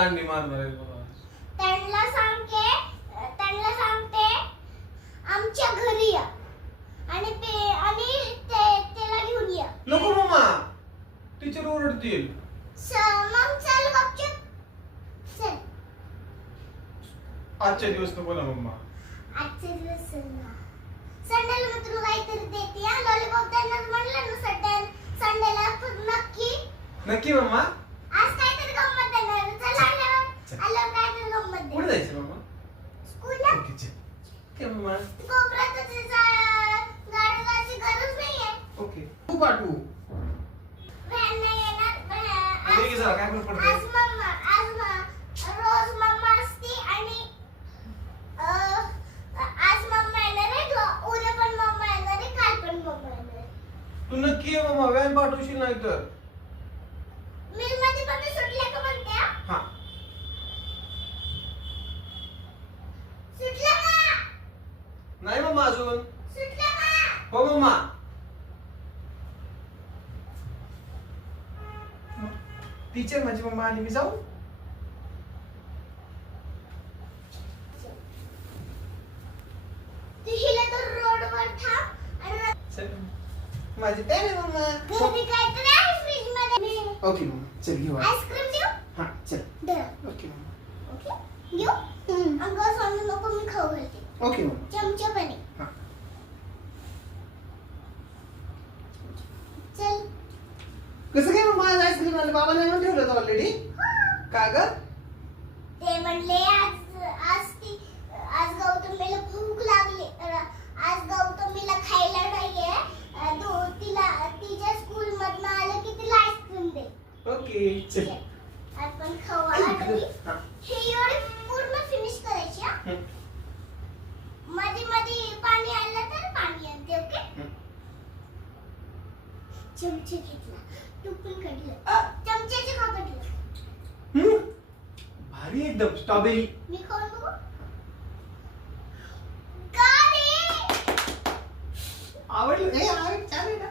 दांडी मारणार आहे बाबा. त्यांना सांगते आमच्या घरी या आणि त्याला घेऊन या. नको मम्मा, टीचर ओरडतील. मग चल गपचूप चल. आजच्या दिवस नको ना मम्मा. आजचे दिवस संडेला मग तुला काहीतरी देते या. लॉलीपॉप त्यांना म्हणलं ना संडेला नक्की नक्की मम्मा. आज काहीतरी गंमत देणार. चल आल्यावर काहीतरी गंमत दे. कुठे जायचं मम्मा? स्कूलला. ओके चल. ओके मम्मा. कोपऱ्यात गाडी जायची गरज नाहीये. ओके. तू पाठवू. व्हॅन नाही येणार. ठीक आहे, काय फरक पडतो? रोज मम्मा असती आणि आज मम्मा येणार आहे. उद्या पण मम्मा येणार आहे. काल पण मम्मा येणार आहे. तू नक्की ये मम्मा, व्हॅन पाठवशील नाही तर. मिलमध्ये पण सुटल्या का म्हणते? हा. सुटल्या का? नाही मम्मा अजून. सुटल्या का? हो मम्मा. टीचर माझी मम्मा आली, मी जाऊ? तू हिला तर रोडवर थांब आणि चल. माझी काय नाही मम्मा. घरी काहीतरी आहे फ्रीज मध्ये. ओके मम्मा, चल घेऊ. आईस्क्रीम देऊ? हा चल. दे. Okay mamma. ओके घेऊ. अंगावर सांगू नको, मी खाऊ घालते. ओके मम्मा. चमचा पण आहे. हा. चल. कसं काय मम्मा, आज आईस्क्रीम आलं? बाबा नाही म्हणून ठेवलं होतं ऑलरेडी. का ग? ते म्हणले आज गौतमीला भूक लागली. आज गौतमीला खायला नाहीये. तिच्या स्कूल मधनं आलं की तिला आईस्क्रीम दे. ओके चल. आपण खाऊ आणि हा. हे एवढे पूर्ण फिनिश करायची हा. मध्ये मध्ये पाणी आलं तर पाणी आणते. ओके. चमचे घेतला. तू पण काढलं. चमच्याचे खा काढलं. भारी एकदम स्ट्रॉबेरी. मी खाऊन बघू. का रे? आवडलं? छान आहे ना.